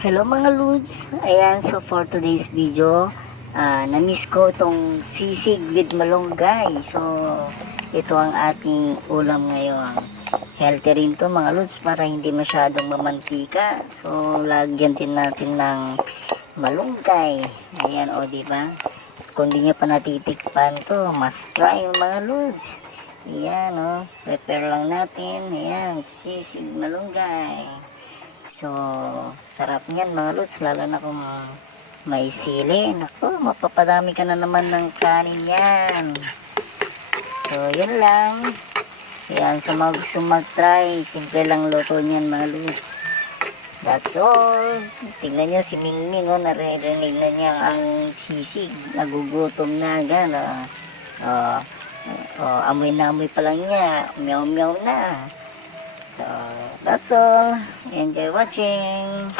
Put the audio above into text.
Hello mga Lods. Ayan, so for today's video, na-miss ko itong sisig with malunggay. So, ito ang ating ulam ngayon. Healthy rin to mga Lods para hindi masyadong mamantika. So, lagyan din natin ng malunggay. Ayan, o diba? Kung di nyo pa natitikpan to, must try mga Lods. Ayan, o. Prepare lang natin. Ayan, sisig malunggay. So, sarap niyan mga lods, lalo na kung may sili. Naku, mapapadami ka na naman ng kanin yan. So, yun lang. Yan, sa mga gusto mag-try, simple lang luto niyan mga lods. That's all. Tingnan nyo si Mingming, oh, naririnig na niya ang sisig. Nagugutom na agad. Amoy na amoy pa lang niya. Meow meow na. So, that's all. Enjoy watching.